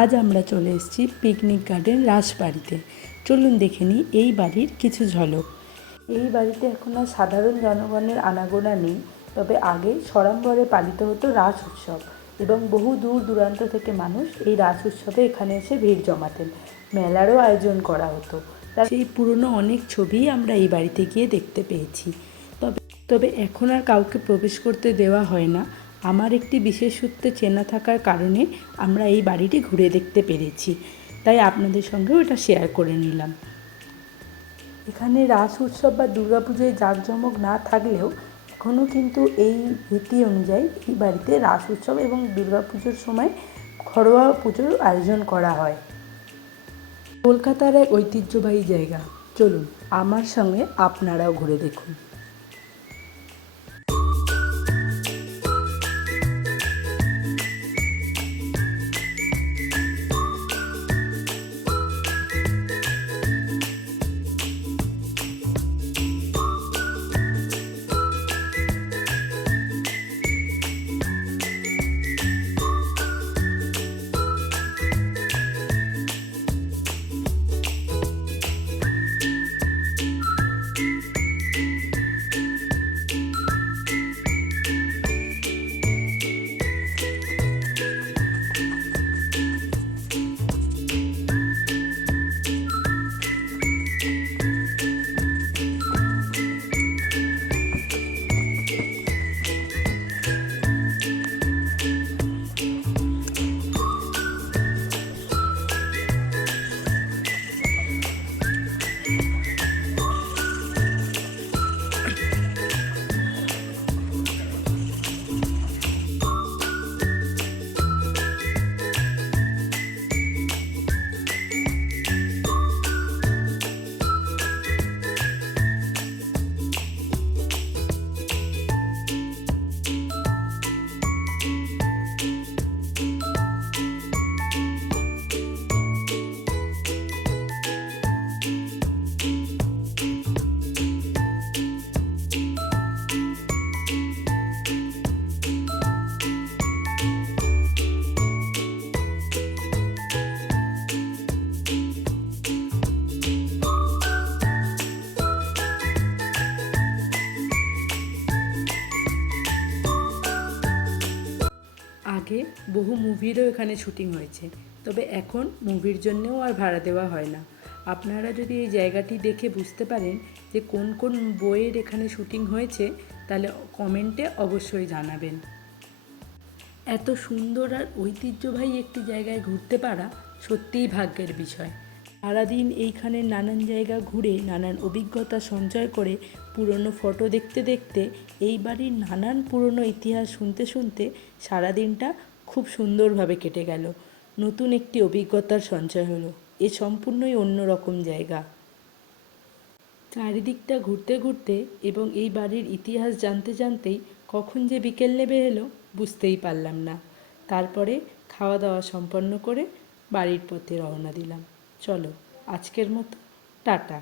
আজ আমরা চলে এসেছি পিকনিক গার্ডেন রাসবাড়িতে। চলুন দেখে নিই এই বাড়ির কিছু ঝলক। এই বাড়িতে এখন আর সাধারণ জনগণের আনাগোনা নেই, তবে আগে সড়ম্বরে পালিত হতো রাস উৎসব এবং বহু দূর দূরান্ত থেকে মানুষ এই রাস উৎসবে এখানে এসে ভিড় জমাতেন। মেলারও আয়োজন করা হতো। তার সেই পুরনো অনেক ছবি আমরা এই বাড়িতে গিয়ে দেখতে পেয়েছি। তবে তবে এখন আর কাউকে প্রবেশ করতে দেওয়া হয় না। আমার একটি বিশেষ সূত্রে চেনা থাকার কারণে আমরা এই বাড়িটি ঘুরে দেখতে পেরেছি, তাই আপনাদের সঙ্গেও এটা শেয়ার করে নিলাম। এখানে রাস উৎসব বা দুর্গাপুজোয় জাঁকজমক না থাকলেও এখনও কিন্তু এই রীতি অনুযায়ী এই বাড়িতে রাস উৎসব এবং দুর্গাপুজোর সময় ঘরোয়া পুজোর আয়োজন করা হয়। কলকাতার এক ঐতিহ্যবাহী জায়গা, চলুন আমার সঙ্গে আপনারাও ঘুরে দেখুন। আগে বহু মুভিরও এখানে শুটিং হয়েছে, তবে এখন মুভির জন্যেও আর ভাড়া দেওয়া হয় না। আপনারা যদি এই জায়গাটি দেখে বুঝতে পারেন যে কোন কোন বইয়ের এখানে শুটিং হয়েছে, তাহলে কমেন্টে অবশ্যই জানাবেন। এত সুন্দর আর ঐতিহ্যবাহী একটি জায়গায় ঘুরতে পারা সত্যিই ভাগ্যের বিষয়। সারাদিন এইখানে নানান জায়গা ঘুরে নানান অভিজ্ঞতা সঞ্চয় করে পুরনো ফটো দেখতে দেখতে এই বাড়ির নানান পুরনো ইতিহাস শুনতে শুনতে সারাদিনটা খুব সুন্দরভাবে কেটে গেল। নতুন একটি অভিজ্ঞতার সঞ্চয় হলো। এ সম্পূর্ণই অন্যরকম জায়গা। চারিদিকটা ঘুরতে ঘুরতে এবং এই বাড়ির ইতিহাস জানতে জানতেই কখন যে বিকেল নেমে এলো বুঝতেই পারলাম না। তারপরে খাওয়া দাওয়া সম্পন্ন করে বাড়ির পথে রওনা দিলাম। চলো, আজকের মতো টাটা।